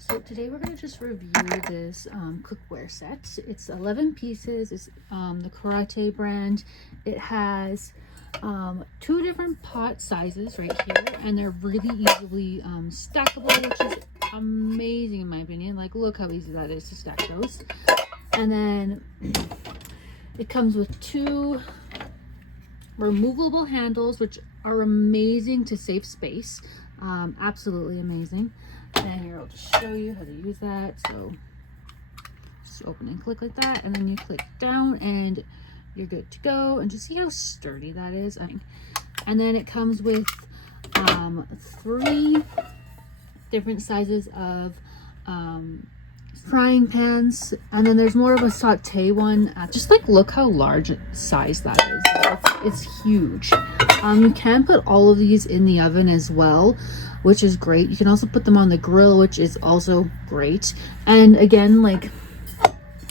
So today we're going to just review this cookware set. It's 11 pieces. It's the Carote brand. It has 2 different pot sizes right here, and they're really easily stackable, which is amazing in my opinion. Like, look how easy that is to stack those. And then it comes with 2 removable handles, which are amazing to save space. Absolutely amazing. And here, I'll just show you how to use that. So just open and click like that, and then you click down and you're good to go. And just see how sturdy that is. And then it comes with 3 different sizes of frying pans, and then there's more of a saute one. Just like, look how large size that is. It's huge. You can put all of these in the oven as well, which is great. You can also put them on the grill, which is also great. And again, like,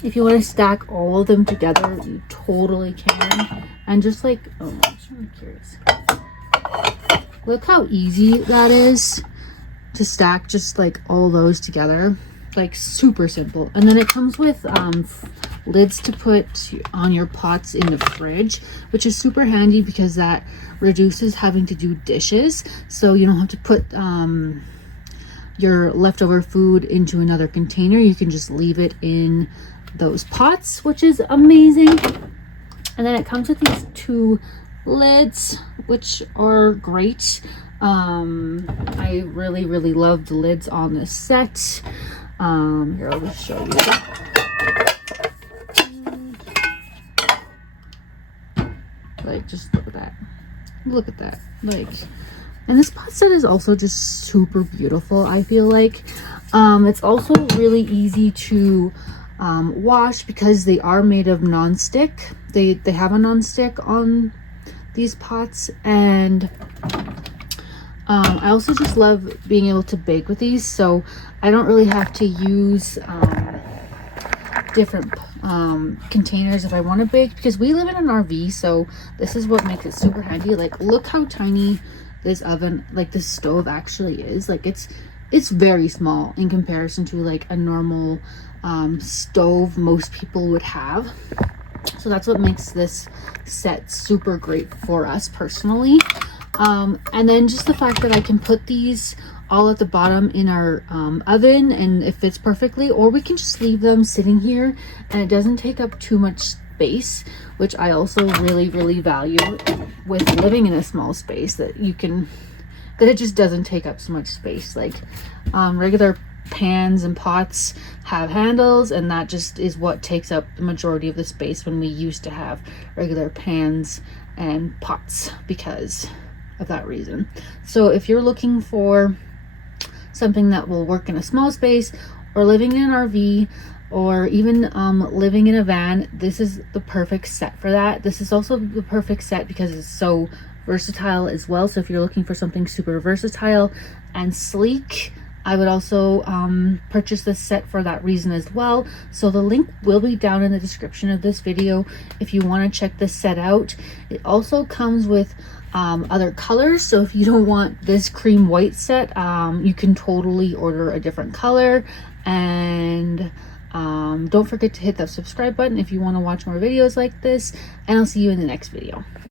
if you want to stack all of them together, you totally can. And just like, oh, I'm just really curious. Look how easy that is to stack just like all those together. Like, super simple. And then it comes with lids to put on your pots in the fridge, which is super handy because that reduces having to do dishes, so you don't have to put your leftover food into another container. You can just leave it in those pots, which is amazing. And then it comes with these 2 lids, which are great. I really love the lids on this set. Here, I'll just show you. Like, just look at that. Look at that. Like, and this pot set is also just super beautiful, I feel like. It's also really easy to wash because they are made of nonstick. They have a nonstick on these pots, and I also just love being able to bake with these, so I don't really have to use different containers if I want to bake, because we live in an RV, so this is what makes it super handy. Like, look how tiny this oven, like this stove, actually is. Like, it's very small in comparison to like a normal stove most people would have. So that's what makes this set super great for us personally. And then just the fact that I can put these all at the bottom in our oven, and it fits perfectly, or we can just leave them sitting here and it doesn't take up too much space, which I also really value with living in a small space, that it just doesn't take up so much space. Like, regular pans and pots have handles, and that just is what takes up the majority of the space when we used to have regular pans and pots, because of that reason. So if you're looking for something that will work in a small space, or living in an RV, or even living in a van, this is the perfect set for that. This is also the perfect set because it's so versatile as well. So if you're looking for something super versatile and sleek, I would also purchase this set for that reason as well. So the link will be down in the description of this video if you want to check this set out. It also comes with other colors, so if you don't want this cream white set, you can totally order a different color. And don't forget to hit that subscribe button if you want to watch more videos like this, and I'll see you in the next video.